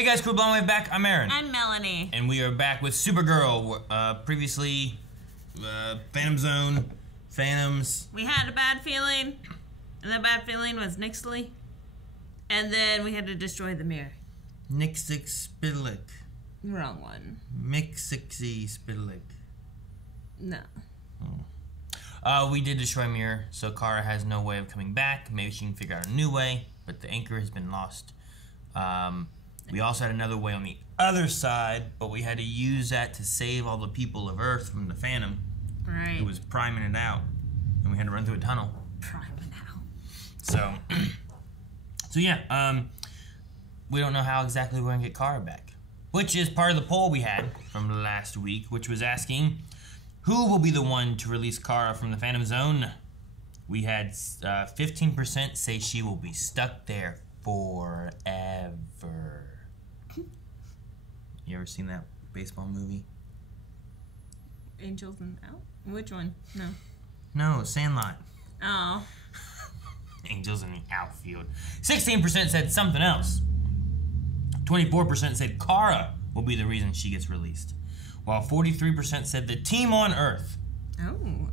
Hey guys, cool blowing way back. I'm Aaron. I'm Melanie. And we are back with Supergirl. Previously, Phantom Zone, Phantoms. We had a bad feeling, and that bad feeling was Nixley. And then we had to destroy the mirror. Nixix Spidlick. Wrong one. Mixixy Spidlick. No. We did destroy mirror, so Kara has no way of coming back. Maybe she can figure out a new way, but the anchor has been lost. We also had another way on the other side, but we had to use that to save all the people of Earth from the Phantom. Right. It was priming it out, and we had to run through a tunnel. Priming out. So, yeah, we don't know how exactly we're gonna get Kara back, which is part of the poll we had from last week, which was asking who will be the one to release Kara from the Phantom Zone. We had 15% say she will be stuck there forever. You ever seen that baseball movie? Angels and Out? Which one? No. No, Sandlot. Oh. Angels in the outfield. 16% said something else. 24% said Kara will be the reason she gets released. While 43% said the team on Earth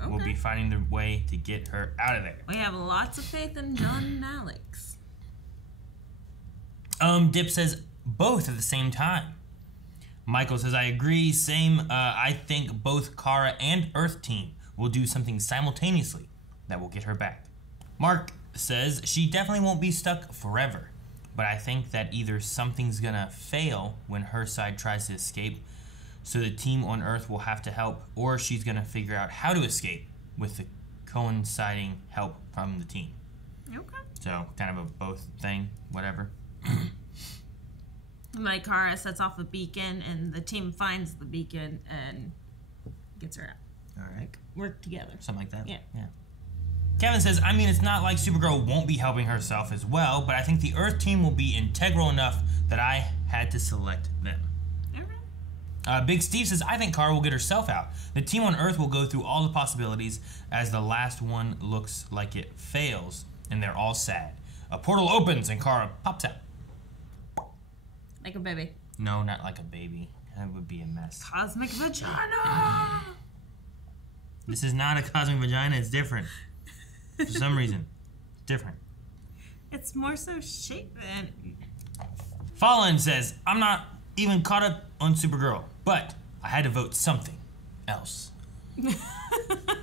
will be finding their way to get her out of there. We have lots of faith in John and Alex. Dip says both at the same time. Michael says, I agree, same. I think both Kara and Earth team will do something simultaneously that will get her back. Mark says, she definitely won't be stuck forever, but I think that either something's gonna fail when her side tries to escape, so the team on Earth will have to help, or she's gonna figure out how to escape with the coinciding help from the team. Okay. So, kind of a both thing, whatever. Like Kara sets off a beacon, and the team finds the beacon and gets her out. All right. Work together. Something like that? Yeah. Kevin says, I mean, it's not like Supergirl won't be helping herself as well, but I think the Earth team will be integral enough that I had to select them. Okay. Big Steve says, I think Kara will get herself out. The team on Earth will go through all the possibilities as the last one looks like it fails, and they're all sad. A portal opens and Kara pops out. Like a baby. No, not like a baby. That would be a mess. Cosmic vagina! This is not a cosmic vagina, it's different. For some reason. It's different. It's more so shaped than... Fallen says, I'm not even caught up on Supergirl, but I had to vote something else.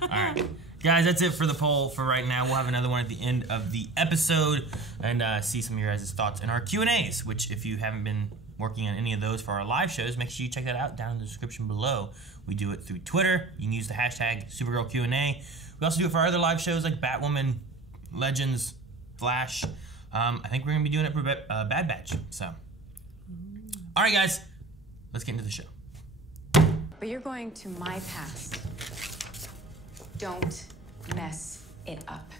Alright. Guys, that's it for the poll for right now. We'll have another one at the end of the episode and see some of your guys' thoughts in our Q&As, which if you haven't been working on any of those for our live shows, make sure you check that out down in the description below. We do it through Twitter. You can use the hashtag Supergirl Q&A. We also do it for our other live shows like Batwoman, Legends, Flash. I think we're going to be doing it for Bad Batch. So, all right, guys, let's get into the show. But you're going to my past. Don't mess it up.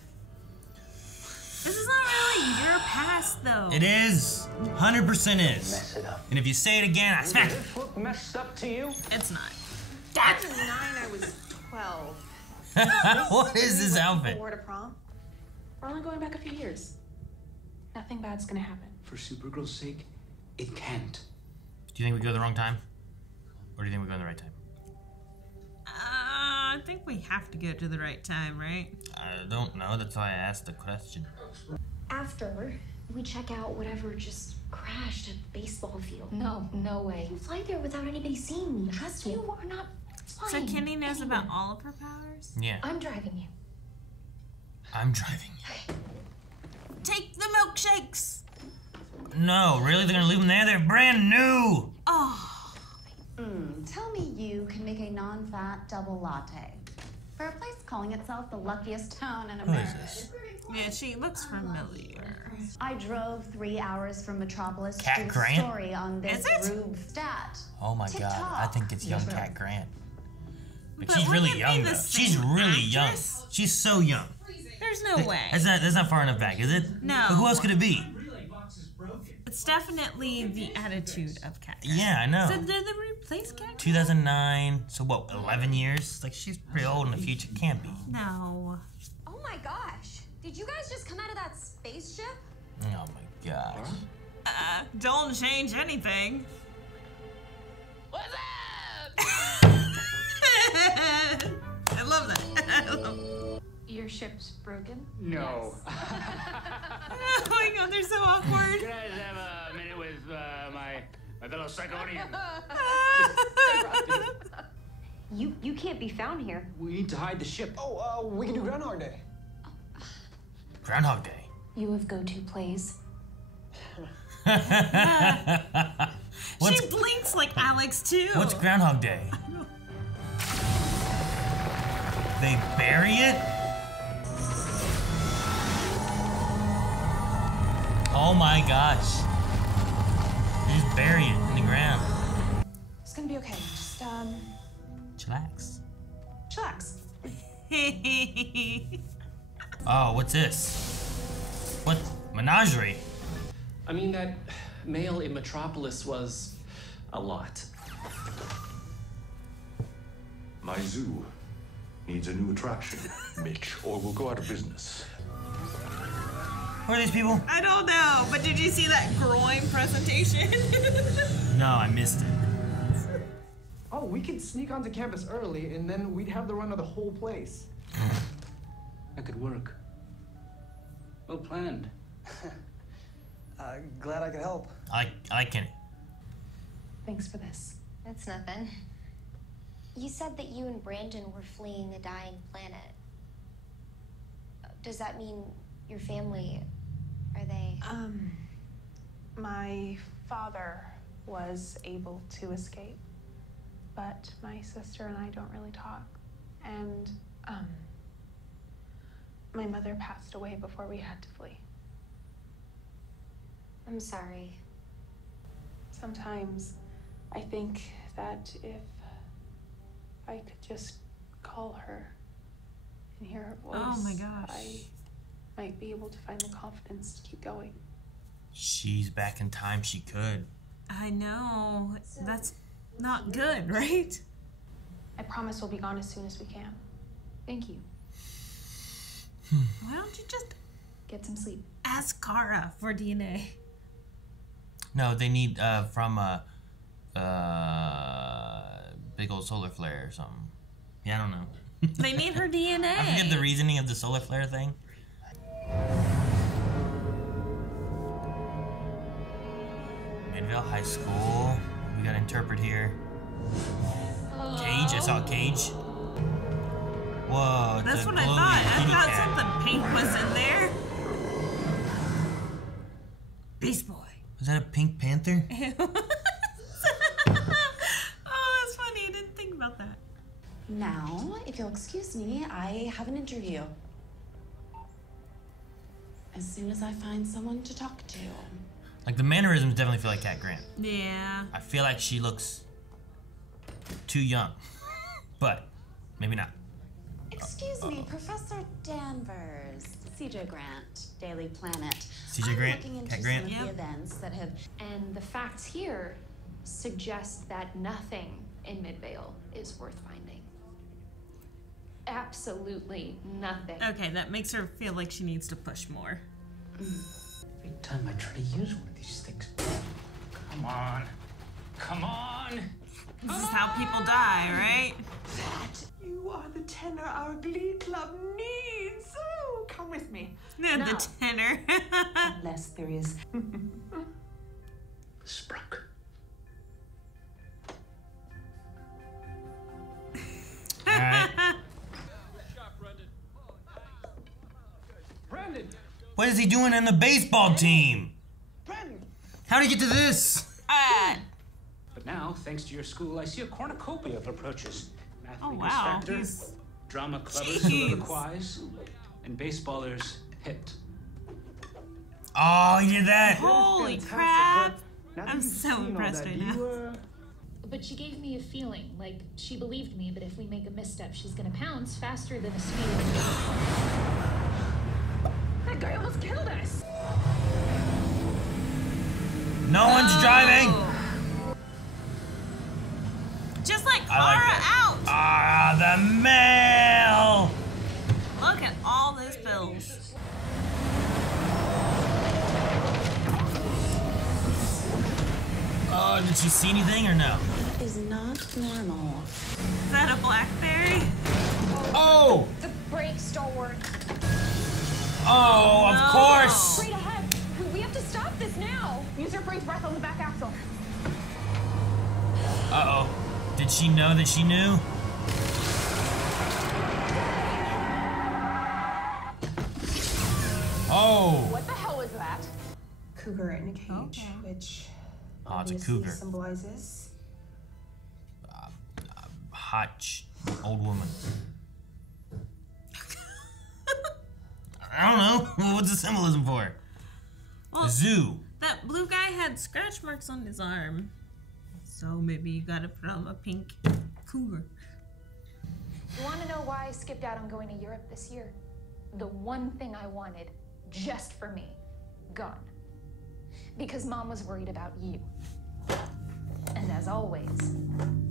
This is not really your past, though. It is. 100% is. Mess it up. And if you say it again, I smack it. This look messed up to you? It's not. I was 9, I was 12. What is this outfit? Wore to prom? We're only going back a few years. Nothing bad's gonna happen. For Supergirl's sake, it can't. Do you think we go the wrong time? Or do you think we go in the right time? I think we have to go to the right time, right? I don't know. That's why I asked the question. After, we check out whatever just crashed at the baseball field. No way. You fly there without anybody seeing me. Trust me. You are not flying. So Kenny knows about all of her powers? Yeah. I'm driving you. I'm driving you. Take the milkshakes! No, really? They're gonna leave them there? They're brand new! Oh. Tell me you can make a non-fat double latte for a place calling itself the luckiest town in Who America. is this? Yeah, she looks familiar. I drove 3 hours from Metropolis Cat to do Grant? a story on this Is it? Rube stat. Oh my TikTok. god, I think it's young Cat Grant. But But she's wouldn't really it be young the though. same She's really young. actress? She's so young. There's no way. That's not far enough back, is it? No. But who else could it be? It's definitely the attitude of Cat. Yeah, I know. So did they replace Cat? 2009, so what, 11 years? Like, she's pretty old in the future. Can't be. No. Oh my gosh. Did you guys just come out of that spaceship? Oh my gosh. Don't change anything. What's up? I love that. Your ship's broken? No. Oh my god, they're so awkward. Can I just have a minute with my fellow Psychonian? You can't be found here. We need to hide the ship. Oh, we can do Groundhog Day. Groundhog Day. You have go-to plays. She blinks like Alex too. What's Groundhog Day? They bury it? Oh my gosh. They just bury it in the ground. It's gonna be okay. Just, Chillax. chillax. Oh, what's this? What? Menagerie? I mean, that male in Metropolis was a lot. My zoo needs a new attraction, Mitch, or we'll go out of business. Who are these people? I don't know, but did you see that groin presentation? No, I missed it. Oh, we could sneak onto campus early, and then we'd have the run of the whole place. That could work. Well planned. Glad I could help. I can. Thanks for this. That's nothing. You said that you and Brandon were fleeing a dying planet. Does that mean your family, are they? My father was able to escape, but my sister and I don't really talk. And, my mother passed away before we had to flee. I'm sorry. Sometimes I think that if I could just call her and hear her voice, Oh my gosh. I might be able to find the confidence to keep going. She's back in time. She could. I know. That's not good, right? I promise we'll be gone as soon as we can. Thank you. Why don't you just Get some sleep. ask Kara for DNA? No, they need from a big old solar flare or something. Yeah, I don't know. They need her DNA. I forget the reasoning of the solar flare thing. Midvale High School. We got interpret here. Cage. I saw a cage. Whoa. It's That's a what I glowing thought. I kitty thought cat. something pink was in there. Beast Boy. Was that a Pink Panther? Oh, that's funny. I didn't think about that. Now, if you'll excuse me, I have an interview. As soon as I find someone to talk to. Like the mannerisms definitely feel like Cat Grant. Yeah. I feel like she looks too young, but maybe not. Excuse me, Professor Danvers. CJ Grant, Daily Planet. CJ Grant, I'm looking into Cat Grant. some of the Yep. events that have. And the facts here suggest that nothing in Midvale is worth finding. Absolutely nothing. Okay, that makes her feel like she needs to push more. Every time I try to use one of these things. Come on. Come on. This is how people die, right? You are the tenor our glee club needs. Oh, come with me. The Now. tenor. Unless there is. Sprunk. Alright. Brandon! What is he doing in the baseball team? Brandon! How did he get to this? But now, thanks to your school, I see a cornucopia of approaches. Oh, Mathletes wow. factor, He's... drama clubbers Jeez. soliloquize, and baseballers hit. Oh, he did that. Holy Fantastic, crap. but now that I'm you've so seen all impressed that, right do now. you, But she gave me a feeling, like she believed me, but if we make a misstep, she's gonna pounce faster than a speeding. That guy almost killed us. No one's driving. Just like I like Kara out. Ah, the mail. Look at all those bills. Oh, did she see anything or no? Is not normal. Is that a blackberry? Oh! The brakes don't work. Oh, of course! Straight ahead. We have to stop this now. Use your brake breath on the back axle. Uh-oh. Did she know that she knew? Oh! What the hell was that? Cougar in a cage, which Oh, it's a obviously cougar. symbolizes Hot old woman. I don't know. What's the symbolism for? Well, A zoo. that blue guy had scratch marks on his arm. So maybe you got it from a pink cougar. You want to know why I skipped out on going to Europe this year? The one thing I wanted, just for me, gone. Because Mom was worried about you. And as always,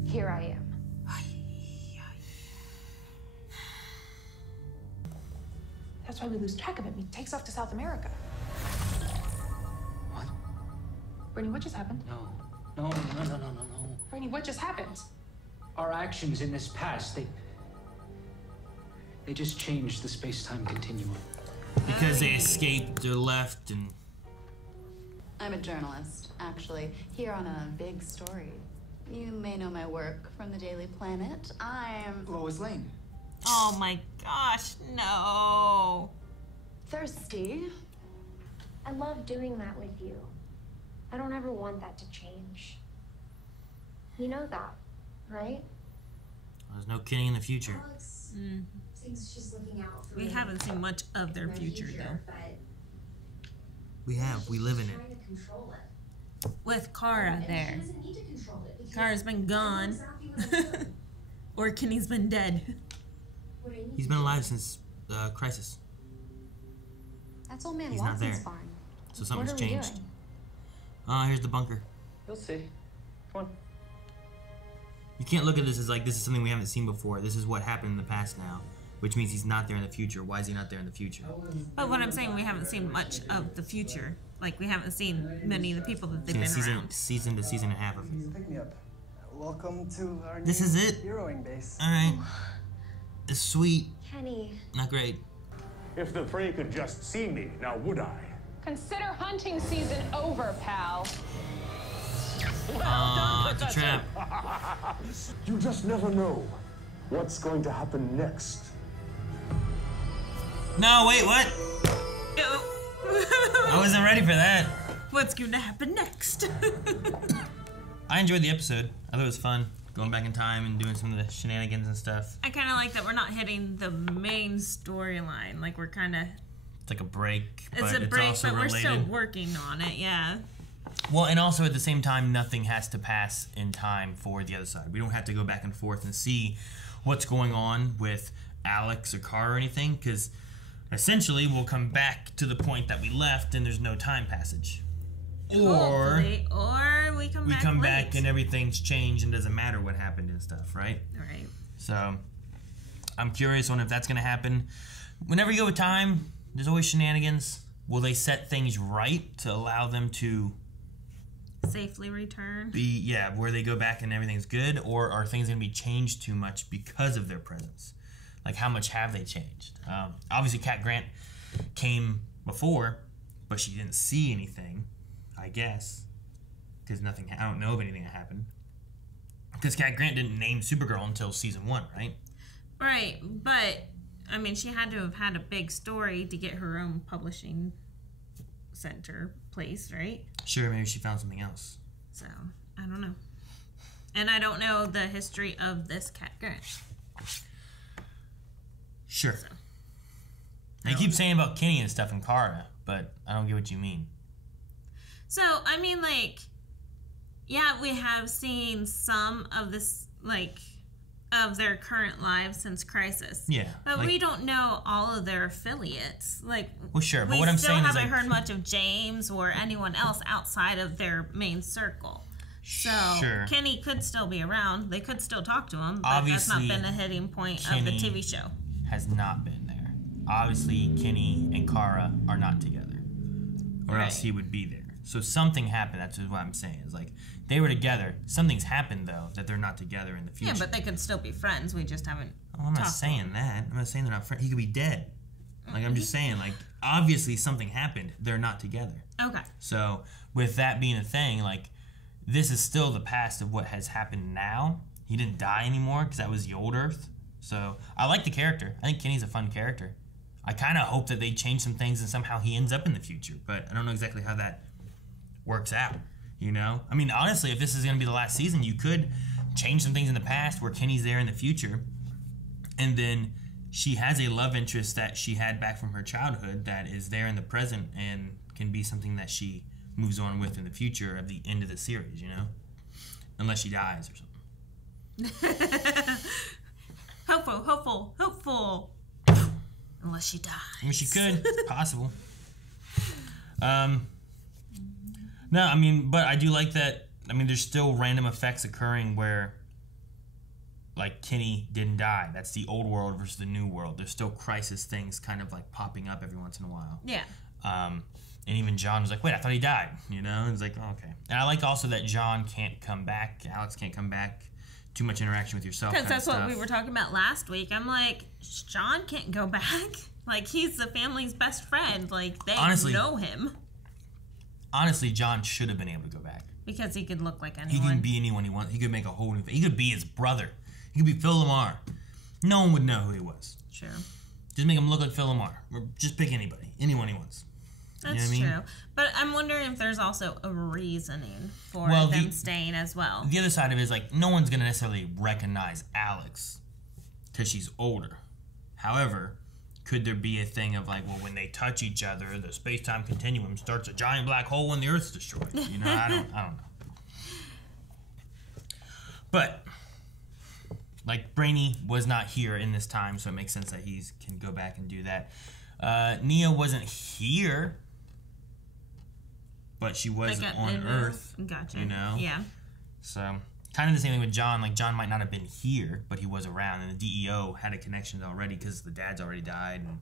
here I am. That's why we lose track of him. He takes off to South America. What? Bernie, what just happened? No. Bernie, what just happened? Our actions in this past, they just changed the space-time continuum. Because they escaped or left and... I'm a journalist, actually, here on a big story. You may know my work from the Daily Planet. I'm Lois Lane. Oh my gosh, no. thirsty. I love doing that with you. I don't ever want that to change. You know that, right? There's no kidding in the future. Alex thinks she's looking out for We haven't seen much of their future though. but We have. We live in it. trying to control it. With Kara And there. she doesn't need to control it because Kara's been I know gone. exactly what I'm doing. Or Kenny's been dead. What I need He's to been do. alive since Crisis. That's old man He's not Watson's there. farm. So something's What are we changed. doing? Here's the bunker. You'll see. Come on. You can't look at this as like this is something we haven't seen before. This is what happened in the past now, which means he's not there in the future. Why is he not there in the future? But what I'm saying, we haven't seen much of the future. Like, we haven't seen many of the people that they've Yeah, been season around. to season and a half of it. Pick me up. Welcome to our This new is it? heroing base. All right. It's sweet, Kenny. not great. If the prey could just see me, now would I? Consider hunting season over, pal. It's a trap. You just never know what's going to happen next. No, wait, what? I wasn't ready for that. What's going to happen next? I enjoyed the episode. I thought it was fun. Going back in time and doing some of the shenanigans and stuff. I kind of like that we're not hitting the main storyline. Like, we're kind of... It's like a break, It's but a break, also but we're related. still working on it, yeah. Well, and also at the same time, nothing has to pass in time for the other side. We don't have to go back and forth and see what's going on with Alex or Kara or anything, because essentially we'll come back to the point that we left and there's no time passage. Hopefully. Or we come we back come late. back and everything's changed and doesn't matter what happened and stuff, right? Right. So I'm curious on if that's going to happen. Whenever you go with time, there's always shenanigans. Will they set things right to allow them to Safely return. where they go back and everything's good, or are things going to be changed too much because of their presence? Like, how much have they changed? Obviously, Cat Grant came before, but she didn't see anything, I guess, because I don't know of anything that happened. Because Cat Grant didn't name Supergirl until season 1, right? Right, but, I mean, she had to have had a big story to get her own publishing center place, right? Sure, maybe she found something else. So, I don't know. And I don't know the history of this Cat Grant. Sure. So, You keep saying about Kenny and stuff and Kara, but I don't get what you mean. So, I mean, like, yeah, we have seen some of this, like, of their current lives since Crisis. Yeah. But like- we don't know all of their affiliates. Like, Well, sure, but we what I'm still saying is, haven't like- heard much of James or anyone else outside of their main circle. So Sure. Kenny could still be around. They could still talk to him, but Obviously, that's not been a hitting point of Kenny the TV show. has not been there. Obviously, Kenny and Kara are not together, or else Right. he would be there. So something happened. That's just what I'm saying. It's like they were together. Something's happened though that they're not together in the future. Yeah, but they could still be friends. We just haven't. Oh, I'm not saying that. I'm not saying they're not friends. He could be dead. Like I'm just saying, like obviously something happened. They're not together. Okay. So with that being a thing, like this is still the past of what has happened now. He didn't die anymore because that was the old Earth. So I like the character. I think Kenny's a fun character. I kind of hope that they change some things and somehow he ends up in the future, but I don't know exactly how that works out, you know? I mean, honestly, if this is going to be the last season, you could change some things in the past where Kenny's there in the future, and then she has a love interest that she had back from her childhood that is there in the present and can be something that she moves on with in the future at the end of the series, you know? Unless she dies or something. Hopeful. Unless she dies. I mean, she could. It's possible. No, I mean, but I do like that. I mean, there's still random effects occurring where, like, Kenny didn't die. That's the old world versus the new world. There's still crisis things kind of, like, popping up every once in a while. Yeah. And even John was like, wait, I thought he died. You know? It's like, oh, okay. And I like also that John can't come back. Alex can't come back. Too much interaction with yourself. Because that's what we were talking about last week. I'm like, John can't go back. Like, he's the family's best friend. Like, they know him. Honestly, John should have been able to go back. Because he could look like anyone. He can be anyone he wants. He could make a whole new... He could be his brother. He could be Phil Lamar. No one would know who he was. True. Just make him look like Phil Lamar. Or just pick anybody. Anyone he wants. That's true. But I'm wondering if there's also a reasoning for them staying as well. The other side of it is, like, no one's going to necessarily recognize Alex because she's older. However, could there be a thing of, like, well, when they touch each other, the space-time continuum starts a giant black hole when the Earth's destroyed? You know, I don't know. But, like, Brainy was not here in this time, so it makes sense that he can go back and do that. Nia wasn't here, but she was on Earth. Gotcha. You know? Yeah. So, kind of the same thing with John. Like, John might not have been here, but he was around, and the DEO had a connection already because the dad's already died, and,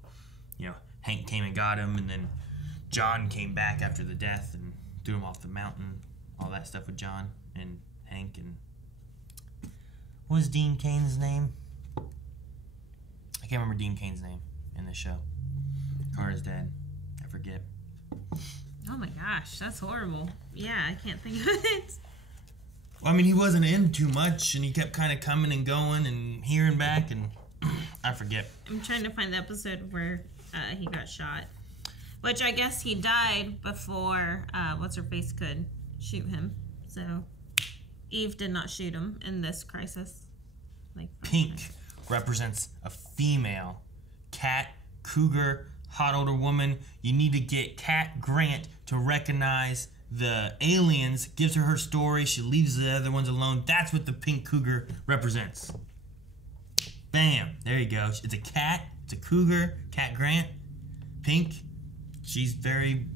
you know, Hank came and got him, and then John came back after the death and threw him off the mountain. All that stuff with John and Hank. And what was Dean Cain's name? I can't remember Dean Cain's name in the show. Kara's dad. I forget. Oh my gosh, that's horrible. Yeah, I can't think of it. Well, I mean, he wasn't in too much, and he kept kind of coming and going and here and back, and I forget. I'm trying to find the episode where he got shot. Which I guess he died before What's-Her-Face could shoot him. So Eve did not shoot him in this crisis. Like Pink represents a female. Cat, cougar, hot older woman. You need to get Cat Grant to recognize the aliens, gives her story, she leaves the other ones alone. That's what the pink cougar represents. Bam, there you go. It's a cat, it's a cougar, Cat Grant, pink. She's very,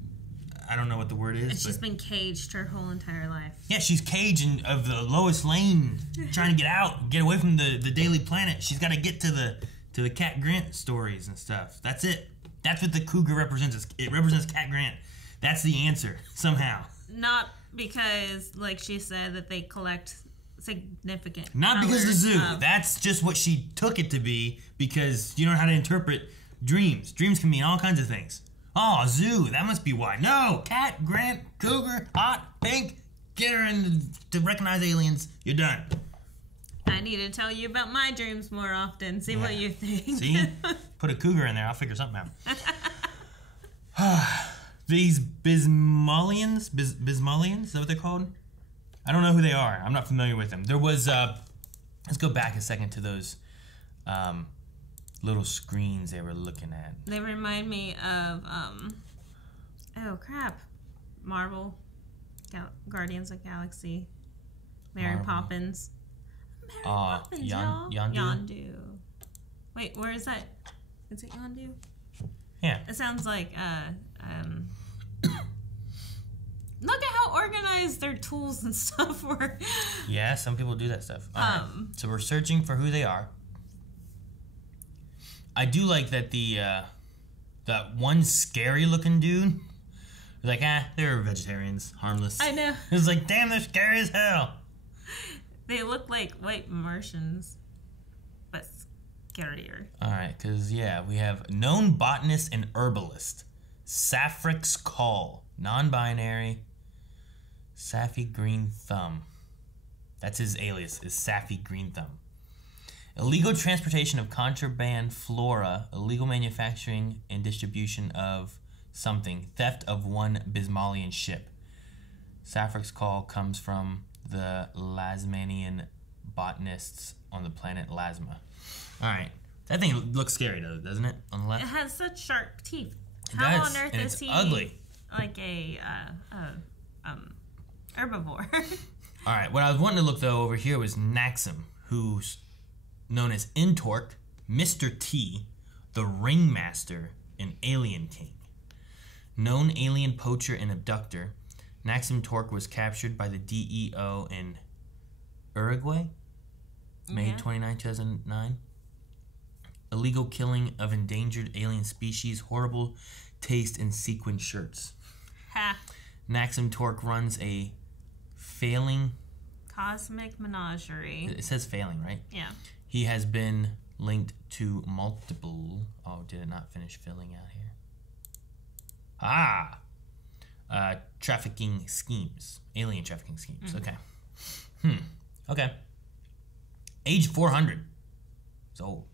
I don't know what the word is. And she's been caged her whole entire life. Yeah, she's caged of the Lois Lane, trying to get out, get away from the Daily Planet. She's got to get to the Cat Grant stories and stuff. That's it. That's what the cougar represents. It represents Cat Grant. That's the answer, somehow. Not because, like she said, that they collect significant Not because of the zoo. That's just what she took it to be, because you don't know how to interpret dreams. Dreams can mean all kinds of things. Oh, zoo, that must be why. No, Cat, Grant, cougar, hot, pink, get her in to recognize aliens. You're done. I need to tell you about my dreams more often. See what you think. See? Put a cougar in there, I'll figure something out. These Bismalians? Bismalians? Is that what they're called? I don't know who they are. I'm not familiar with them. There was, let's go back a second to those little screens they were looking at. They remind me of, oh crap, Marvel, Guardians of the Galaxy, Mary Poppins. Mary Poppins, y'all. Yondu. Wait, where is that? Is it Yondu? Yeah. It sounds like, look at how organized their tools and stuff were. Yeah, some people do that stuff. Right. So we're searching for who they are. I do like that that one scary looking dude Like, they were vegetarians, harmless. I know. It was like, damn, they're scary as hell. They look like white Martians, but scarier. All right, because, yeah, we have known botanist and herbalist, Sapphire's Call, non-binary, Sappy Green Thumb. That's his alias, is Sappy Green Thumb. Illegal transportation of contraband flora, illegal manufacturing and distribution of something, theft of one Bismalian ship. Sapphire's Call comes from the Lasmanian botanists on the planet Lasma. All right, that thing looks scary though, doesn't it? On the left, it has such sharp teeth. It How does, on earth and is it's he ugly. Like a herbivore? All right, what I was wanting to look though over here was Naxum, who's known as Intork, Mr. T, the Ringmaster, and Alien King. Known alien poacher and abductor, Naxum Tork was captured by the DEO in Uruguay, May 29, 2009. Illegal killing of endangered alien species, horrible taste in sequin shirts. Ha. Naxum Tork runs a failing... Cosmic menagerie. It says failing, right? Yeah. He has been linked to multiple... Oh, did it not finish filling out here? Trafficking schemes. Alien trafficking schemes. Okay. Okay. Age 400. It's old.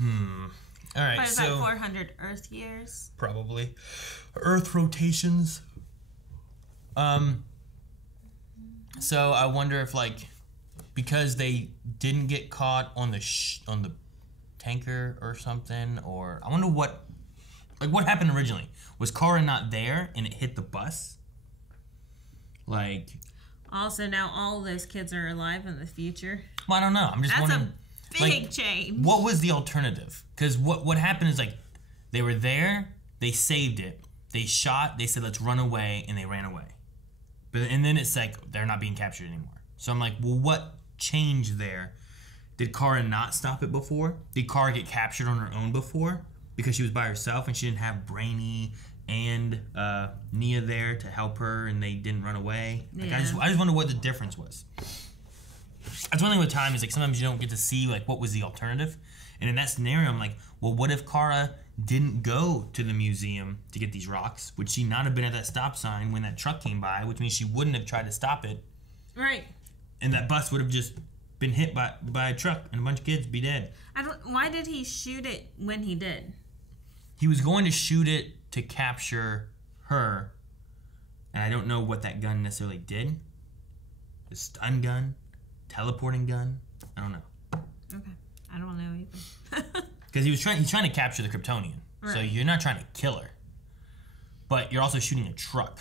All right, But is that 400 Earth years? Probably. Earth rotations. So I wonder if, like, because they didn't get caught on the tanker or something, or I wonder what happened originally. Was Kara not there and it hit the bus? Like. Also, now all those kids are alive in the future. Well, I don't know. I'm just wondering. That's a big change. What was the alternative? Because what happened is, like, they were there, they saved it, they shot, they said let's run away, and they ran away. And then it's like they're not being captured anymore. So I'm like, well, what changed there? Did Kara not stop it before? Did Kara get captured on her own before because she was by herself and she didn't have Brainy and Nia there to help her and they didn't run away? Like, I just wonder what the difference was. That's one thing with time is, like, sometimes you don't get to see, like, what was the alternative. And in that scenario, I'm like, well, what if Kara didn't go to the museum to get these rocks? Would she not have been at that stop sign when that truck came by, which means she wouldn't have tried to stop it? Right. And that bus would have just been hit by a truck and a bunch of kids be dead. Why did he shoot it when he did? He was going to shoot it to capture her, and I don't know what that gun necessarily did. The stun gun, teleporting gun, I don't know. Okay, I don't know either. Because he's trying to capture the Kryptonian, right. So you're not trying to kill her, but you're also shooting a truck.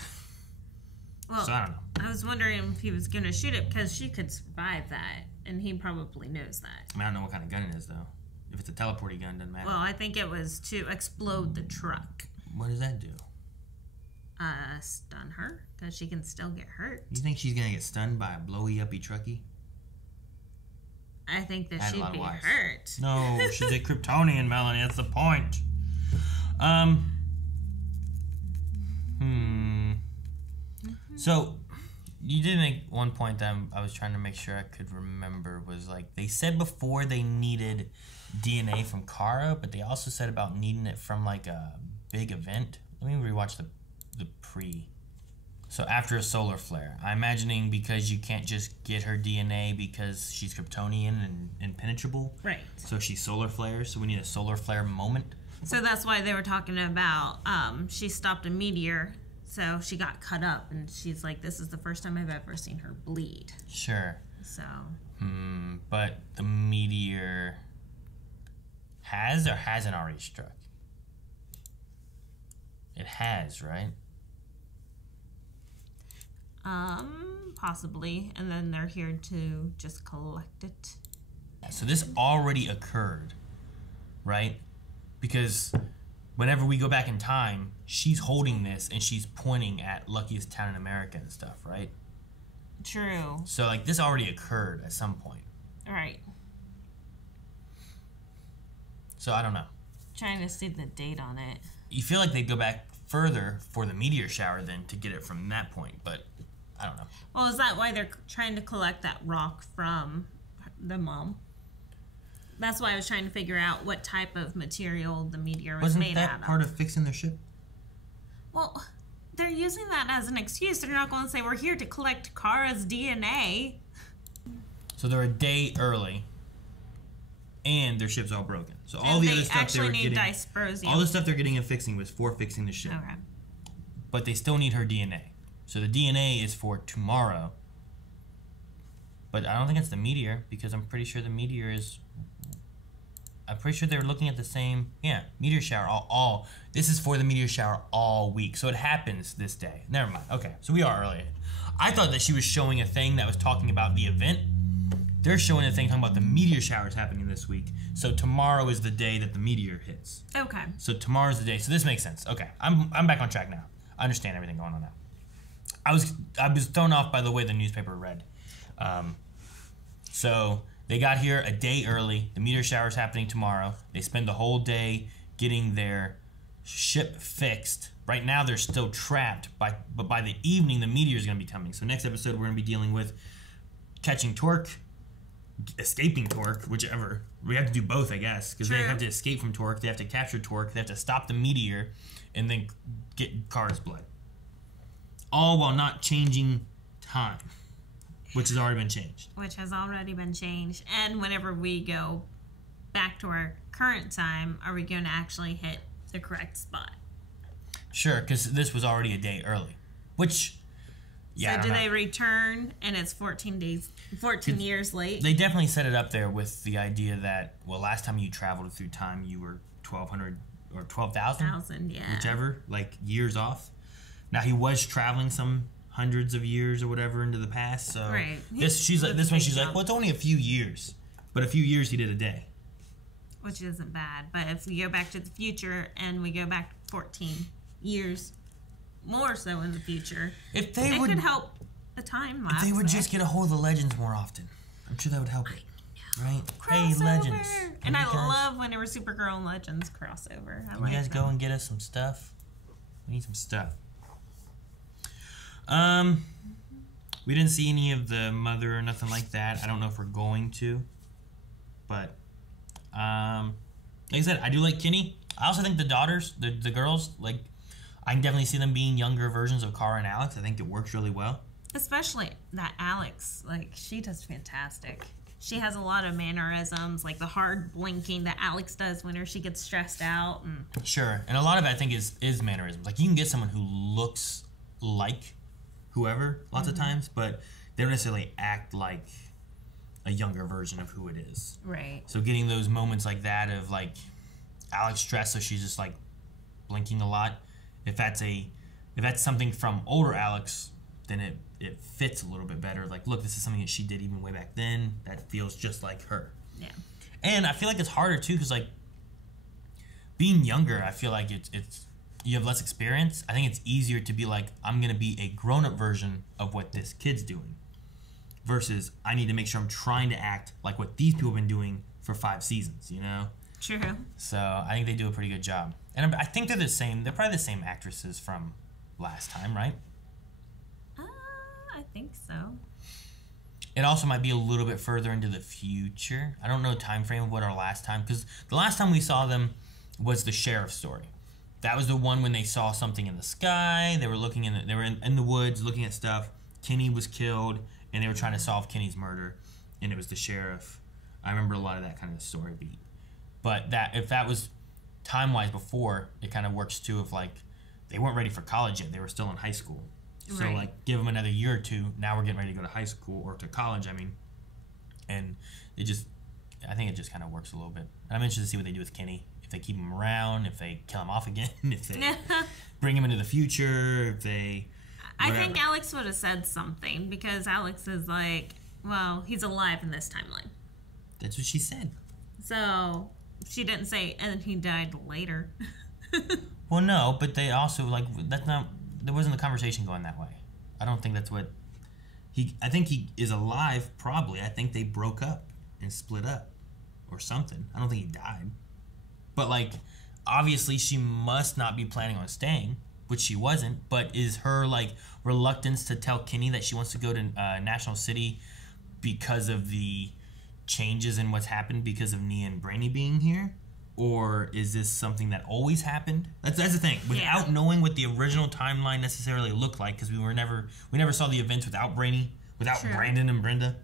Well, so I don't know. I was wondering if he was going to shoot it because she could survive that, and he probably knows that. I mean, I don't know what kind of gun it is though. If it's a teleporting gun, doesn't matter. Well, I think it was to explode the truck. What does that do? Stun her, because she can still get hurt. You think she's gonna get stunned by a blowy-uppy truckie? I think that she'd be hurt. No, she's a Kryptonian, Melanie. That's the point. So, you did make one point that I was trying to make sure I could remember was, like, they said before they needed DNA from Kara, but they also said about needing it from, like, a big event. Let me rewatch the pre. So after a solar flare, I'm imagining because you can't just get her DNA because she's Kryptonian and impenetrable. Right. So she's solar flares, so we need a solar flare moment. So that's why they were talking about she stopped a meteor, so she got cut up, and she's like, this is the first time I've ever seen her bleed. Sure. So. But the meteor has or hasn't already struck? It has, right? Possibly, and then they're here to just collect it. So this already occurred, right? Because whenever we go back in time, she's holding this and she's pointing at luckiest town in America and stuff, right? True. So, like, this already occurred at some point. Right. So I don't know. Trying to see the date on it. you feel like they'd go back further for the meteor shower then to get it from that point, but I don't know. Well, is that why they're trying to collect that rock from the mom? That's why I was trying to figure out what type of material the meteor was made out of. Wasn't that part of fixing their ship? Well, they're using that as an excuse. They're not going to say, we're here to collect Kara's DNA. So they're a day early, and their ship's all broken. So all the other stuff they were getting, all the stuff they're getting and fixing was for fixing the ship. Okay. But they still need her DNA. So the DNA is for tomorrow. But I don't think it's the meteor, because I'm pretty sure the meteor is... I'm pretty sure they were looking at the same... Yeah, meteor shower all... This is for the meteor shower all week. So it happens this day. Never mind. Okay, so we are early. I thought that she was showing a thing that was talking about the event. They're showing a thing talking about the meteor showers happening this week. So tomorrow is the day that the meteor hits. Okay. So tomorrow's the day. So this makes sense. Okay, I'm back on track now. I understand everything going on now. I was thrown off by the way the newspaper read. So they got here a day early. The meteor shower's happening tomorrow. They spend the whole day getting their ship fixed. Right now they're still trapped, but by the evening the meteor's going to be coming. So next episode we're going to be dealing with catching Torque, escaping Torque, whichever. We have to do both, I guess, because they have to escape from Torque. They have to capture Torque. They have to stop the meteor, and then get Kara's blood. All while not changing time, which has already been changed. Which has already been changed. And whenever we go back to our current time, are we going to actually hit the correct spot? Sure, because this was already a day early. Which, yeah. So do they return and it's 14 years late? They definitely set it up there with the idea that, well, last time you traveled through time, you were 1,200 or 12,000? Yeah. Whichever, like years off. Now he was traveling some hundreds of years or whatever into the past, so right. This one she's like, well, it's only a few years, but a few years he did a day, which isn't bad. But if we go back to the future and we go back 14 years, more so in the future, if they could help the time lapse. If they would just get a hold of the legends more often, I'm sure that would help it. Right? Crossover. Hey, legends! And I love whenever Supergirl and Legends crossover. Can you guys go and get us some stuff? We need some stuff. We didn't see any of the mother or nothing like that. I don't know if we're going to, but like I said, I do like Kenny. I also think the daughters, the girls, like, I can definitely see them being younger versions of Kara and Alex. I think it works really well. Especially that Alex, like, she does fantastic. She has a lot of mannerisms, like the hard blinking that Alex does whenever she gets stressed out. And sure, and a lot of it I think is mannerisms. Like, you can get someone who looks like whoever lots of times, but they don't necessarily act like a younger version of who it is. Right. So getting those moments like that of, like, Alex stressed, so she's just like blinking a lot. If that's something from older Alex, then it fits a little bit better. Like, look, this is something that she did even way back then that feels just like her. Yeah. And I feel like it's harder too, because, like, being younger, I feel like it's you have less experience. I think it's easier to be like, I'm gonna be a grown-up version of what this kid's doing, versus I need to make sure I'm trying to act like what these people have been doing for 5 seasons, you know? True. So I think they do a pretty good job. And I think they're the same. They're probably the same actresses from last time, right? I think so. It also might be a little bit further into the future. I don't know the time frame of what our last time, because the last time we saw them was the sheriff's story. That was the one when they saw something in the sky. They were looking they were in the woods looking at stuff. Kenny was killed, and they were trying to solve Kenny's murder, and it was the sheriff. I remember a lot of that kind of story beat. But if that was time-wise before, it kind of works too, of like, they weren't ready for college yet. They were still in high school. So, right. Like, give them another year or two. Now we're getting ready to go to high school, or to college, I mean. And I think it just kind of works a little bit. And I'm interested to see what they do with Kenny. If they keep him around, if they kill him off again, if they bring him into the future, if they... Whatever. I think Alex would have said something, because Alex is like, well, he's alive in this timeline. That's what she said. So, she didn't say, and he died later. Well, no, but they also, like, there wasn't a conversation going that way. I don't think that's what... I think he is alive, probably. I think they broke up and split up or something. I don't think he died. But, like, obviously she must not be planning on staying, which she wasn't. But is her like reluctance to tell Kinney that she wants to go to National City because of the changes in what's happened because of Nia and Brainy being here? Or is this something that always happened? That's the thing. Without knowing what the original timeline necessarily looked like, because we never saw the events without Brainy, without Brandon and Brenda.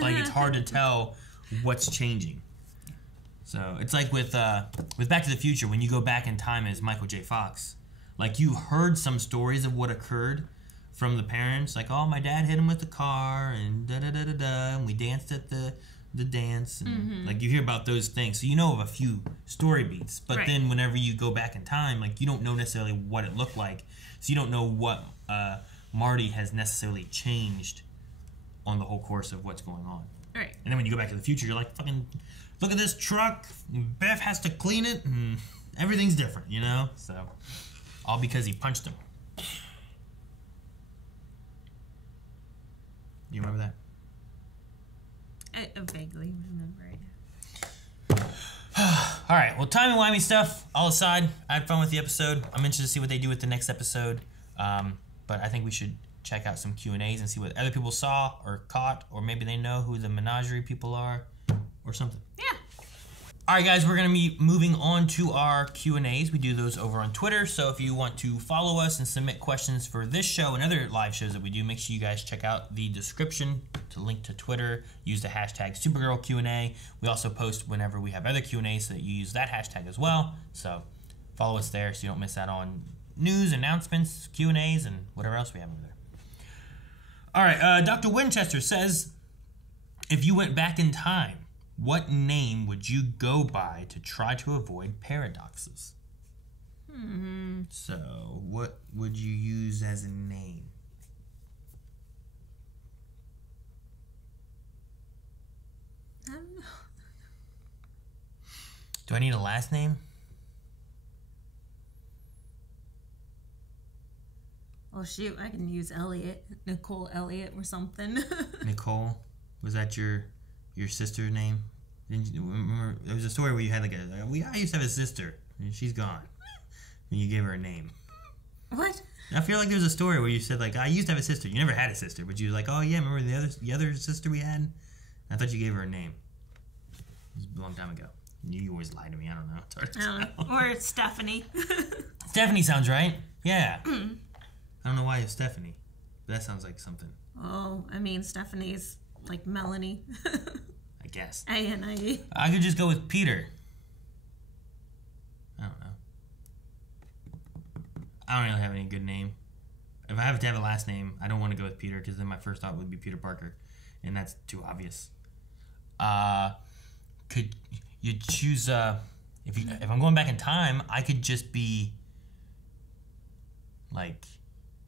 Like, it's hard to tell what's changing. So it's like with Back to the Future, when you go back in time as Michael J. Fox, like you heard some stories of what occurred from the parents, like, oh, my dad hit him with the car and da da da da da, and we danced at the dance, and like you hear about those things, so you know of a few story beats. But then whenever you go back in time, like you don't know necessarily what it looked like, so you don't know what Marty has necessarily changed on the whole course of what's going on. Right. And then when you go back to the future, you're like, fucking, look at this truck. Beth has to clean it, and everything's different, you know? So, all because he punched him. You remember that? I vaguely remember it. All right, well, timey-wimey stuff all aside, I had fun with the episode. I'm interested to see what they do with the next episode. But I think we should check out some Q&As and see what other people saw or caught, or maybe they know who the menagerie people are or something. Yeah. All right, guys, we're going to be moving on to our Q&As. We do those over on Twitter, so if you want to follow us and submit questions for this show and other live shows that we do, make sure you guys check out the description to link to Twitter. Use the hashtag Supergirl Q&A. We also post whenever we have other Q&As, so that you use that hashtag as well. So follow us there so you don't miss out on news, announcements, Q&As, and whatever else we have over there. All right, Dr. Winchester says, if you went back in time, what name would you go by to try to avoid paradoxes? So, what would you use as a name? I don't know. Do I need a last name? Oh shoot, I can use Elliot. Nicole Elliott or something. Nicole? Was that your sister's name? Didn't you remember? There was a story where you had like I used to have a sister, and she's gone. And you gave her a name. What? I feel like there's a story where you said like, I used to have a sister. You never had a sister, but you were like, oh yeah, remember the other sister we had? I thought you gave her a name. It was a long time ago. You always lie to me. I don't know. It's hard to tell. Or Stephanie. Stephanie sounds right. Yeah. I don't know why it's Stephanie, but that sounds like something. Oh, I mean, Stephanie's like Melanie. I guess. A-N-I-E. I could just go with Peter. I don't know. I don't really have any good name. If I have to have a last name, I don't want to go with Peter, because then my first thought would be Peter Parker, and that's too obvious. Could you choose? If I'm going back in time, I could just be like,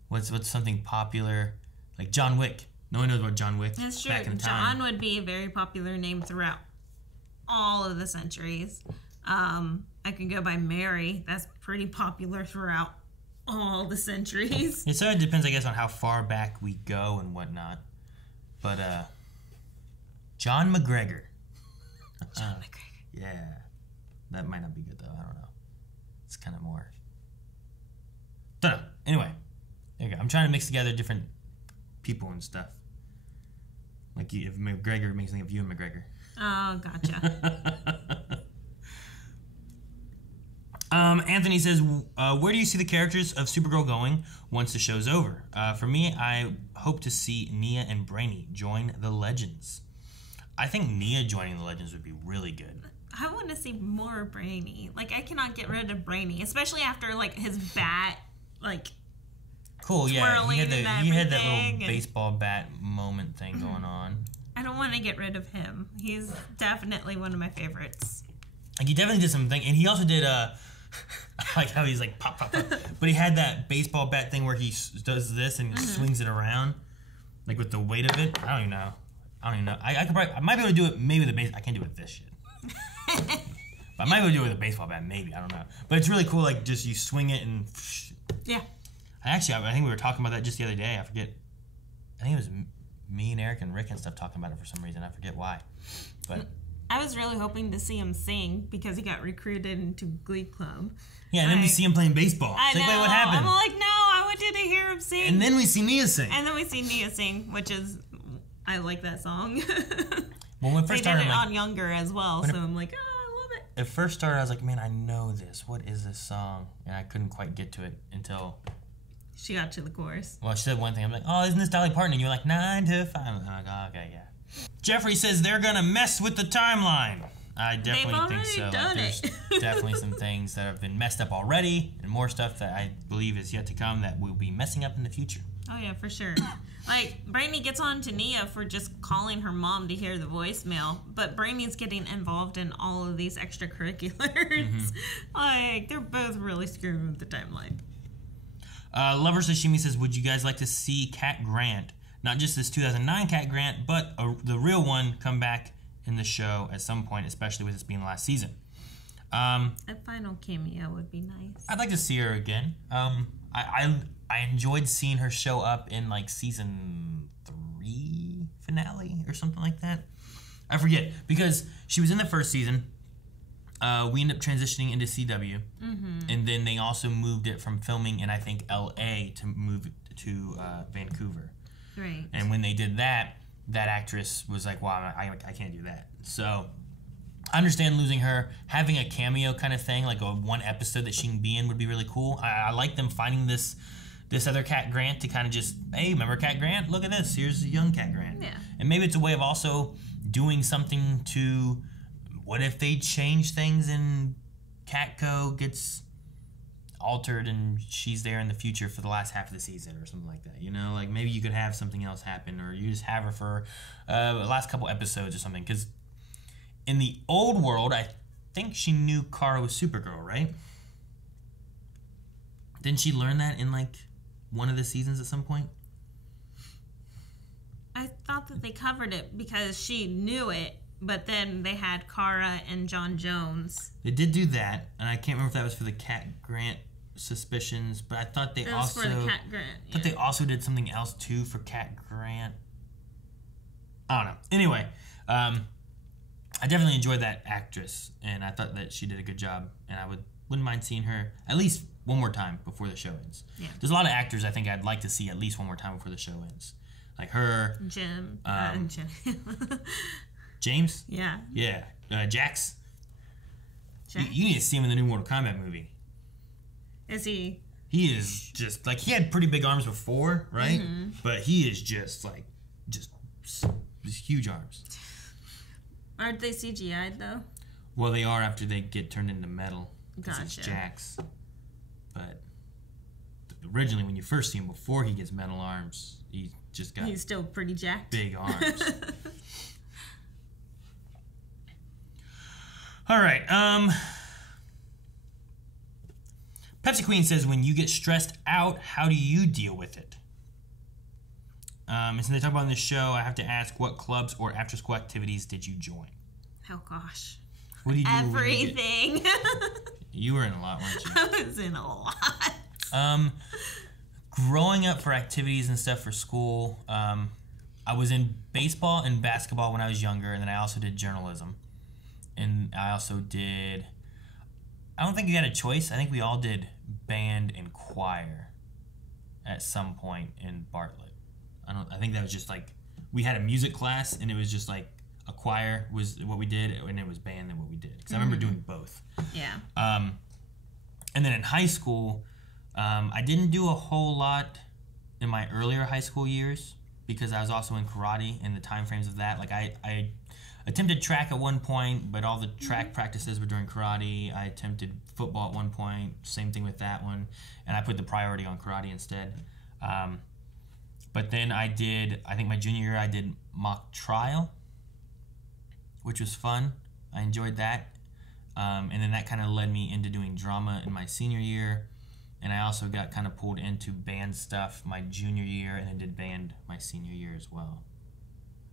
what's something popular, like John Wick. No one knows about John Wick. That's true. Back in time. John would be a very popular name throughout all of the centuries. I could go by Mary. That's pretty popular throughout all the centuries. So it depends, I guess, on how far back we go and whatnot. But John McGregor. John McGregor. Yeah. That might not be good, though. I don't know. It's kind of more... Don't know. Anyway. There you go. I'm trying to mix together different people and stuff. Like, if McGregor makes me think of you and McGregor. Oh, gotcha. Anthony says, where do you see the characters of Supergirl going once the show's over? For me, I hope to see Nia and Brainy join the Legends. I think Nia joining the Legends would be really good. I want to see more Brainy. Like, I cannot get rid of Brainy, especially after, like, his bat, like... Cool, yeah. He had that little and baseball bat moment thing going on. I don't want to get rid of him. He's definitely one of my favorites. Like, he definitely did something, and he also did I like how he's like pop, pop, pop. But he had that baseball bat thing where he does this and swings it around, like with the weight of it. I don't even know. I might be able to do it maybe with the base. I can't do it with this shit. But I might be able to do it with a baseball bat, maybe. I don't know. But it's really cool. Like, just you swing it and. Yeah. I think we were talking about that just the other day. I forget. I think it was me and Eric and Rick and stuff talking about it for some reason. I forget why. But I was really hoping to see him sing because he got recruited into Glee Club. Yeah, and then we see him playing baseball. I It's like, know. wait, what happened? I'm like, no, I wanted to hear him sing. And then we see Nia sing. And then we see Nia sing, which is, I like that song. Well, when it first started, they did it on Younger as well, so I'm like, oh, I love it. It first started, I was like, man, I know this. What is this song? And I couldn't quite get to it until she got to the chorus. Well, she said one thing. I'm like, oh, isn't this Dolly Parton? And you're like, 9 to 5. I'm like, oh, okay, yeah. Jeffrey says they're going to mess with the timeline. I definitely think so. There's definitely some things that have been messed up already, and more stuff that I believe is yet to come that will be messing up in the future. Oh, yeah, for sure. Like, Brittany gets on to Nia for just calling her mom to hear the voicemail, but Brittany's getting involved in all of these extracurriculars. Like, they're both really screwing with the timeline. Lover Sashimi says, would you guys like to see Cat Grant, not just this 2009 Cat Grant, but the real one, come back in the show at some point, especially with this being the last season? A final cameo would be nice. I'd like to see her again. I enjoyed seeing her show up in like season 3 finale or something like that. I forget, because she was in the first season. We ended up transitioning into CW, and then they also moved it from filming in, I think, LA to move it to Vancouver. Right. And when they did that, that actress was like, wow, I can't do that. So I understand losing her. Having a cameo kind of thing, like a one episode that she can be in, would be really cool. I like them finding this other Cat Grant to kind of just, hey, remember Cat Grant? Look at this. Here's a young Cat Grant. Yeah. And maybe it's a way of also doing something to, what if they change things and Catco gets altered and she's there in the future for the last half of the season or something like that, you know? Like, maybe you could have something else happen, or you just have her for the last couple episodes or something. Because in the old world, I think she knew Kara was Supergirl, right? Didn't she learn that in, like, one of the seasons at some point? I thought that they covered it because she knew it, but then they had Kara and John Jones. They did do that, and I can't remember if that was for the Cat Grant suspicions, but I thought they also... It was for the Cat Grant, I thought they also did something else, too, for Cat Grant. I don't know. Anyway, I definitely enjoyed that actress, and I thought that she did a good job, and I wouldn't mind seeing her at least one more time before the show ends. Yeah. There's a lot of actors I think I'd like to see at least one more time before the show ends. Like her. Jim. James? Yeah. Yeah. Jax. You need to see him in the new Mortal Kombat movie. Is he? He is just, like, he had pretty big arms before, right? Mm-hmm. But he is just huge arms. Aren't they CGI'd, though? Well, they are after they get turned into metal. Because it's Gotcha. Jax. But originally, when you first see him before he gets metal arms, he just got... He's still pretty jacked. Big arms. All right. Pepsi Queen says, when you get stressed out, how do you deal with it? And since they talk about in this show, I have to ask, what clubs or after-school activities did you join? Oh, gosh. What do you do? Everything. You were in a lot, weren't you? I was in a lot. Growing up for activities and stuff for school, I was in baseball and basketball when I was younger, and then I also did journalism. And I also did... I don't think you had a choice. I think we all did band and choir at some point in Bartlett. I think that was just like... We had a music class, and it was just like a choir was what we did, and it was band and what we did. Because I remember doing both. Yeah. And then in high school, I didn't do a whole lot in my earlier high school years because I was also in karate and the time frames of that. Like I attempted track at one point, but all the track practices were during karate. I attempted football at one point, same thing with that one, and I put the priority on karate instead. But then I think my junior year I did mock trial, which was fun. I enjoyed that. And then that kind of led me into doing drama in my senior year. And I also got kind of pulled into band stuff my junior year, and then did band my senior year as well.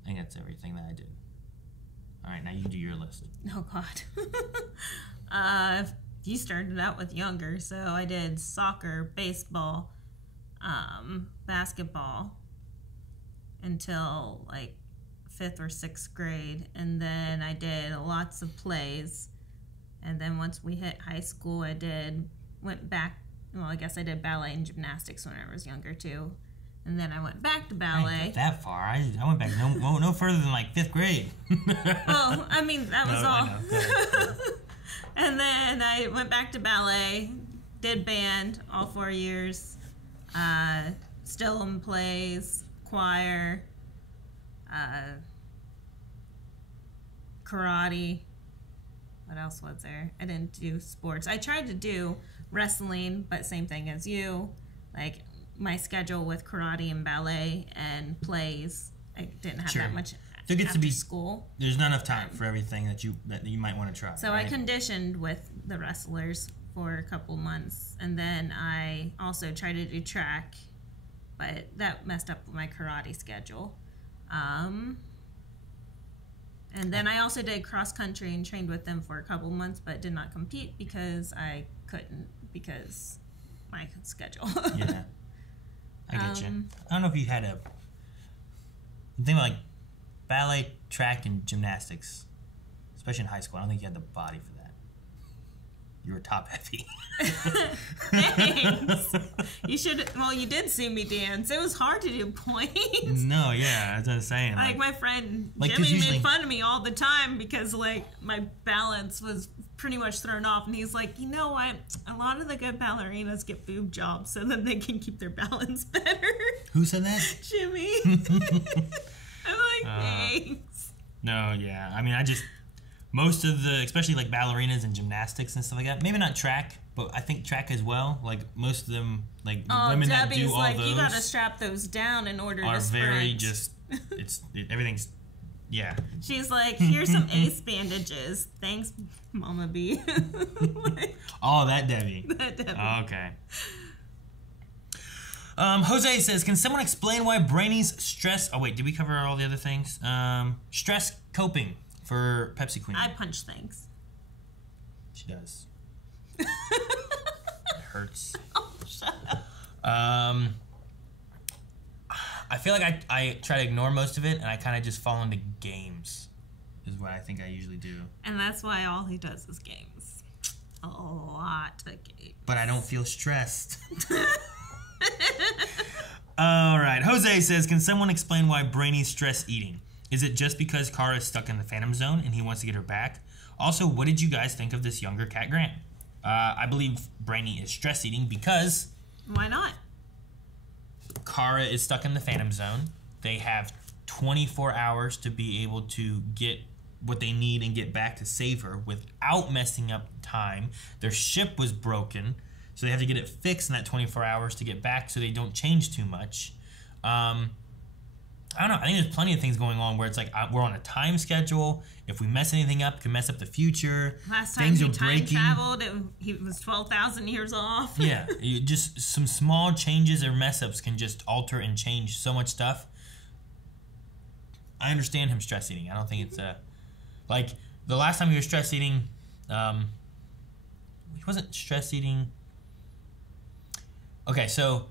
I think that's everything that I did. All right, now you do your list. Oh, God. You started out with younger, so I did soccer, baseball, basketball until, like, 5th or 6th grade, and then I did lots of plays. And then once we hit high school, I went back. Well, I guess I did ballet and gymnastics when I was younger too. And then I went back to ballet. I didn't get that far. I went back no further than like 5th grade. Well, I mean, that was all. And then I went back to ballet, did band all 4 years, still in plays, choir, karate. What else was there? I didn't do sports. I tried to do wrestling, but same thing as you. Like, my schedule with karate and ballet and plays, I didn't have that much so it gets after to be school. There's not enough time for everything that you might want to try. So right? I conditioned with the wrestlers for a couple months, and then I also tried to do track, but that messed up my karate schedule. And then I also did cross country and trained with them for a couple months, but did not compete because I couldn't, because my schedule. Yeah, I get you. I don't know if you had think about like ballet, track, and gymnastics, especially in high school. I don't think you had the body for that. You were top heavy. Thanks. You should. Well, you did see me dance. It was hard to do points. No, yeah, that's what I'm saying. Like my friend like, Jimmy made fun of me all the time because like my balance was pretty much thrown off, and he's like, you know what? A lot of the good ballerinas get boob jobs so that they can keep their balance better. Who said that? Jimmy. I'm like, thanks. No, yeah. I mean, most of the, especially like ballerinas and gymnastics and stuff like that, maybe not track, but I think track as well. Like most of them, like the women Debbie's that do all like, those, you gotta strap those down in order are to sprint. very just, everything's, yeah. She's like, here's some ace bandages. Thanks, Mama B. Oh, that Debbie. That Debbie. Okay. Jose says, can someone explain why Brainy's stress... Oh, wait, did we cover all the other things? Stress coping for Pepsi Queen. I punch things. She does. It hurts. Oh, shut up. I feel like I try to ignore most of it, and I kind of just fall into games, is what I think I usually do. And that's why all he does is games. A lot of games. But I don't feel stressed. All right. Jose says, can someone explain why Brainy's stress eating? Is it just because Kara is stuck in the Phantom Zone and he wants to get her back? Also, what did you guys think of this younger Cat Grant? I believe Brainy is stress eating because... Why not? Kara is stuck in the Phantom Zone. They have 24 hours to be able to get what they need and get back to save her without messing up time. Their ship was broken, so they have to get it fixed in that 24 hours to get back so they don't change too much. I don't know. I think there's plenty of things going on where it's like we're on a time schedule. If we mess anything up, it can mess up the future. Last time he time traveled, he was 12,000 years off. Yeah, just some small changes or mess ups can just alter and change so much stuff. I understand him stress eating. I don't think it's like the last time he was stress eating. He wasn't stress eating. Okay, so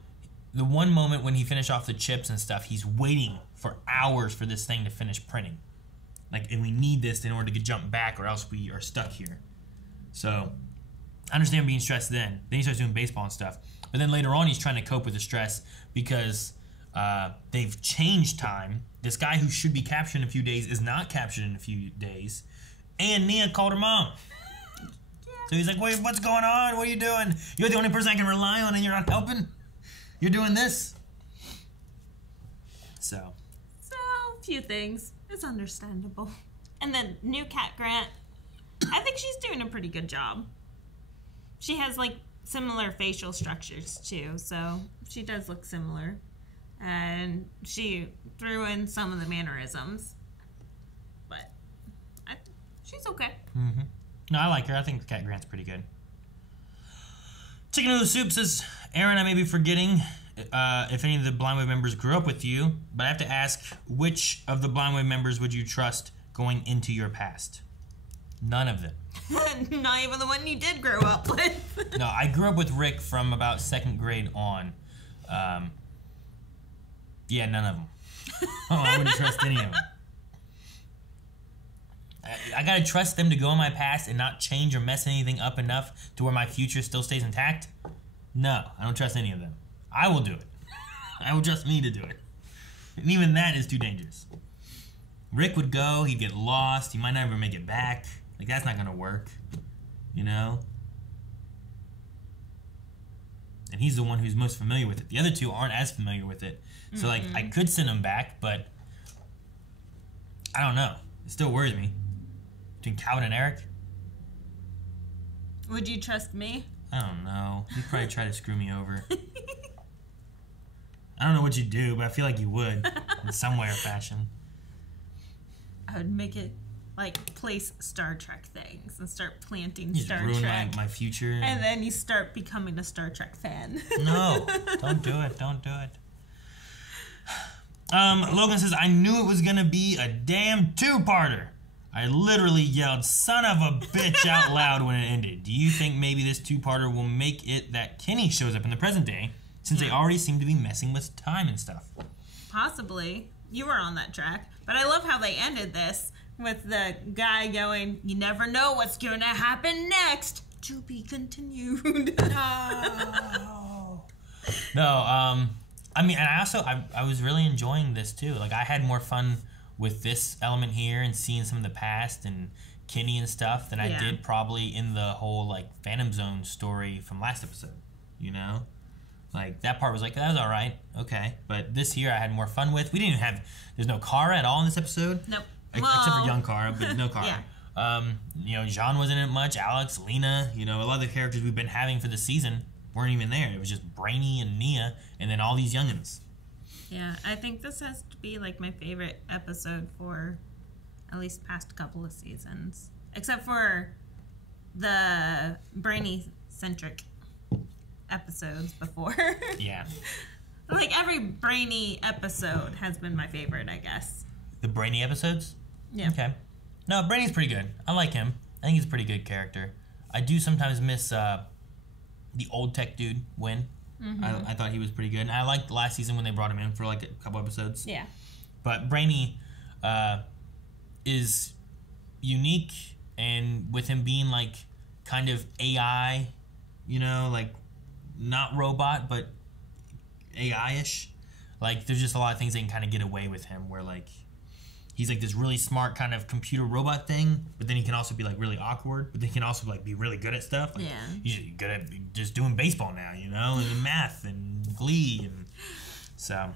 the one moment when he finished off the chips and stuff, he's waiting for hours for this thing to finish printing. Like, and we need this in order to jump back or else we are stuck here. So, I understand being stressed then. Then he starts doing baseball and stuff. But then later on, he's trying to cope with the stress because they've changed time. This guy who should be captured in a few days is not captured in a few days. And Nia called her mom. So he's like, wait, what's going on? What are you doing? You're the only person I can rely on and you're not helping? You're doing this? So, a few things. It's understandable. And then new Cat Grant, I think she's doing a pretty good job. She has like similar facial structures too, so she does look similar. And she threw in some of the mannerisms, but she's okay. Mm-hmm. No, I like her. I think Cat Grant's pretty good. Chicken Noodle Soup says, Aaron, I may be forgetting if any of the Blind Wave members grew up with you, but I have to ask, which of the Blind Wave members would you trust going into your past? None of them. Not even the one you did grow up with. No, I grew up with Rick from about 2nd grade on. Yeah, none of them. Oh, I wouldn't trust any of them. I gotta trust them to go in my past and not change or mess anything up enough to where my future still stays intact. No, I don't trust any of them. I will do it. I will trust me to do it. And even that is too dangerous. Rick would go, he'd get lost, he might not ever make it back. Like, that's not gonna work, you know? And he's the one who's most familiar with it. The other two aren't as familiar with it. So, like, I could send him back, but I don't know. It still worries me. Between Calvin and Eric? Would you trust me? I don't know. You'd probably try to screw me over. I don't know what you'd do, but I feel like you would in some way or fashion. I would make it like place Star Trek things and start planting You Star ruin Trek. my future. And then you start becoming a Star Trek fan. No, don't do it. Don't do it. Logan says, I knew it was going to be a damn two-parter. I literally yelled, son of a bitch, out loud when it ended. Do you think maybe this two-parter will make it that Kenny shows up in the present day, since they already seem to be messing with time and stuff? Possibly. You were on that track. But I love how they ended this with the guy going, you never know what's going to happen next. To be continued. No, I mean, and I was really enjoying this too. Like, I had more fun with this element here and seeing some of the past and Kenny and stuff than I did probably in the whole, like, Phantom Zone story from last episode, you know? Like, that part was like, that was alright, okay. But this here I had more fun with. We didn't even have, there's no Kara at all in this episode. Nope. Except for young Kara, but no Kara. You know, Jean wasn't in it much, Alex, Lena, you know, a lot of the characters we've been having for the season weren't even there. It was just Brainy and Nia, and then all these youngins. Yeah, I think this has to be like my favorite episode for at least past couple of seasons. Except for the Brainy-centric episodes before. Yeah. Like, every Brainy episode has been my favorite, I guess. The Brainy episodes? Yeah. Okay. No, Brainy's pretty good. I like him. I think he's a pretty good character. I do sometimes miss the old tech dude, Win. I thought he was pretty good. And I liked last season when they brought him in for like a couple episodes. Yeah. But Brainy is unique, and with him being like kind of AI, you know, like not robot, but AI-ish. Like, there's just a lot of things they can kind of get away with him where, like, he's like this really smart kind of computer robot thing, but then he can also be like really awkward, but then he can also like be really good at stuff. Like, he's good at just doing baseball now, you know, and math and Glee, and so.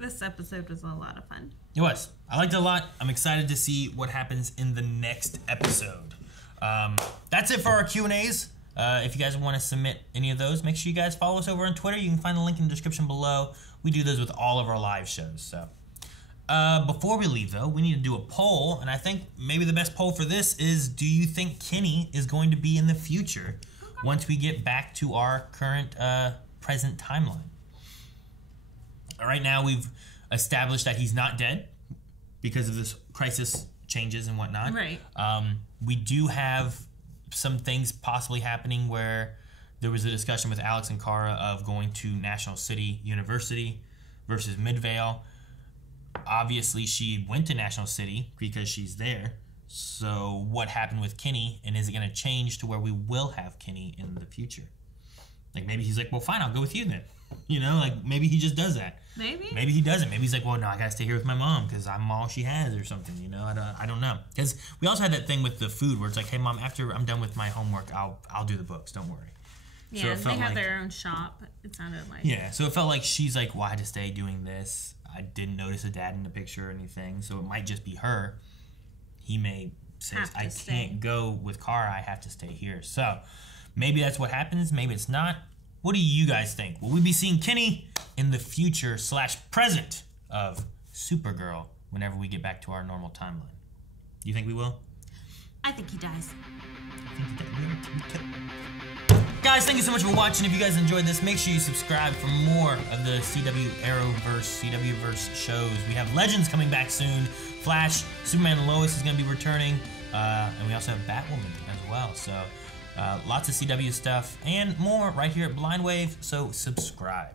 This episode was a lot of fun. It was. I liked it a lot. I'm excited to see what happens in the next episode. That's it for our Q&As. If you guys want to submit any of those, make sure you guys follow us over on Twitter. You can find the link in the description below. We do those with all of our live shows, so. Before we leave, though, we need to do a poll, and I think maybe the best poll for this is, do you think Kenny is going to be in the future once we get back to our current present timeline? Right now, we've established that he's not dead because of this crisis changes and whatnot. Right. We do have some things possibly happening where there was a discussion with Alex and Kara of going to National City University versus Midvale. Obviously, she went to National City because she's there. So what happened with Kenny, and is it going to change to where we will have Kenny in the future? Like, maybe he's like, well, fine, I'll go with you then. You know, like, maybe he just does that. Maybe. Maybe he doesn't. Maybe he's like, well, no, I got to stay here with my mom because I'm all she has or something, you know? I don't know. Because we also had that thing with the food where it's like, hey, Mom, after I'm done with my homework, I'll do the books. Don't worry. Yeah, so they have their own shop. It sounded like. Yeah, so it felt like she's like, well, I had to stay doing this. I didn't notice a dad in the picture or anything, so it might just be her. He may say, I can't go with Kara, I have to stay here. So maybe that's what happens, maybe it's not. What do you guys think? Will we be seeing Kenny in the future / present of Supergirl whenever we get back to our normal timeline? Do you think we will? I think he dies. Guys, thank you so much for watching. If you guys enjoyed this, make sure you subscribe for more of the CW Arrowverse, CWverse shows. We have Legends coming back soon. Flash, Superman and Lois is going to be returning. And we also have Batwoman as well. So lots of CW stuff and more right here at Blind Wave. So subscribe.